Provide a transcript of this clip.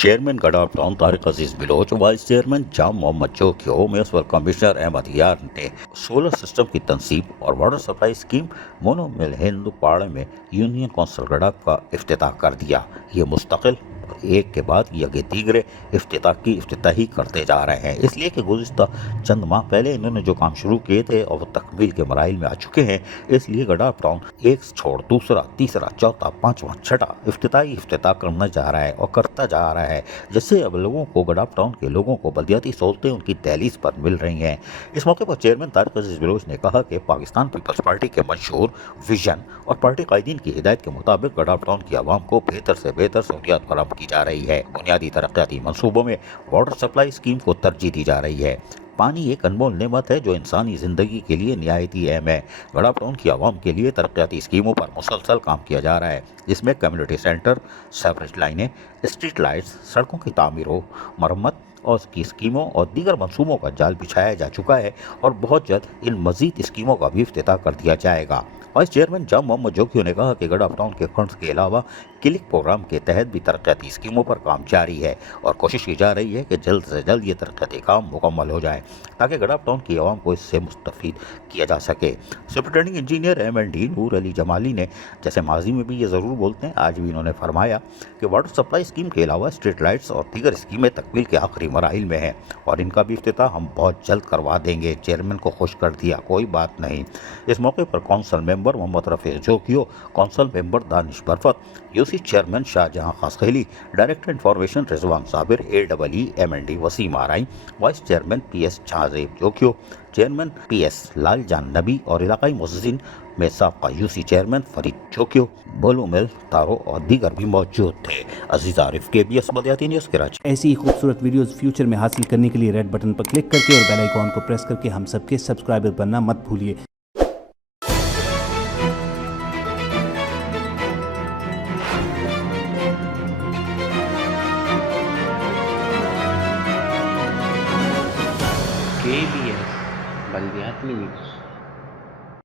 Chairman गडाफ town Tariq अजीज Baloch, vice chairman जाम Mohammad जोकियो, municipal commissioner Ahmad यार ने solar system की तनसीब और वाटर सप्लाई स्कीम मोनो मिल हिंद पाड़े में यूनियन कौंसिल गडाफ का इफ्तिताह कर दिया। ये मुस्तकिल एक के बाद यगे दीगरे इफ्तिताही करते जा रहे हैं, इसलिए कि गुज़िश्ता चंद माह पहले इन्होंने जो काम शुरू किए थे और वो तकमील के मराइल में आ चुके हैं, इसलिए गडाफ टाउन एक छोड़ दूसरा, तीसरा, चौथा, पांचवा, छठा इफ्तिताह करना जा रहा है और करता जा रहा है, जिससे अब लोगों को, गडाफ टाउन के लोगों को बल्दियाती सहूलतें उनकी दहलीज पर मिल रही हैं। इस मौके पर चेयरमैन तारिक अजीज बिलोच ने कहा कि पाकिस्तान पीपल्स पार्टी के मंशूर विजन और पार्टी कायदीन की हिदायत के मुताबिक गडाफ टाउन की आवाम को बेहतर से बेहतर सहूलियात फराहम की जा रही है। बुनियादी तरक्याती मंसूबों में वाटर सप्लाई स्कीम को तरजीह दी जा रही है। पानी एक अनमोल नेमत है जो इंसानी ज़िंदगी के लिए निहायत ही अहम है। गडाफ टाउन की आवाम के लिए तरक्याती स्कीमों पर मुसलसल काम किया जा रहा है, जिसमें कम्युनिटी सेंटर, सेवरेज लाइनें, स्ट्रीट लाइट्स, सड़कों की तामीर व मरम्मत और की स्कीमों और दीगर मंसूबों का जाल बिछाया जा चुका है और बहुत जल्द इन मजीद स्कीमों का भी इफ्तिताह कर दिया जाएगा। वाइस चेयरमैन जाम मोहम्मद जोकियो ने कहा कि गडाफ टाउन के फंड्स के अलावा क्लिक प्रोग्राम के तहत भी तरक्याती स्कीमों पर काम जारी है और कोशिश की जा रही है कि जल्द से जल्द ये तरक्याती काम मुकम्मल हो जाए ताकि गडाफ टाउन की आवाम को इससे मुस्तफ़ीद किया जा सके। सुपरिटेंडिंग इंजीनियर MND नूर अली जमाली ने, जैसे माजी में भी ये ज़रूर बोलते हैं, आज भी इन्होंने फरमाया कि वाटर सप्लाई स्कीम के अलावा स्ट्रीट लाइट्स और दीगर स्कीमें तकमील के आखिरी मराहिल में हैं और इनका भी इफ्तिताह हम बहुत जल्द करवा देंगे। चेयरमैन को खुश कर दिया, कोई बात नहीं। इस मौके पर council member Mohammad Rafi Jokhio, council member Danish Barfat, UC chairman Shahjahan Khaskheli, director information Rizwan Sabir, AEE MND Waseem Arai, vice chairman PS Shahzeb Jokhio, chairman PS Laljan Nabi और इलाकाई मुअज़्ज़िज़ीन में साबका यूसी चेयरमैन फरीद जोकियो, बोलू मिल तारो और दीगर भी मौजूद थे। अजीज आरिफ, KBS बल्दियाती न्यूज़, कराची। ऐसी ही खूबसूरत वीडियोस फ्यूचर में हासिल करने के लिए रेड बटन पर क्लिक करके और बेल आइकॉन को प्रेस करके हम सबके सब्सक्राइबर बनना मत भूलिए। KBS बल्दियाती न्यूज़।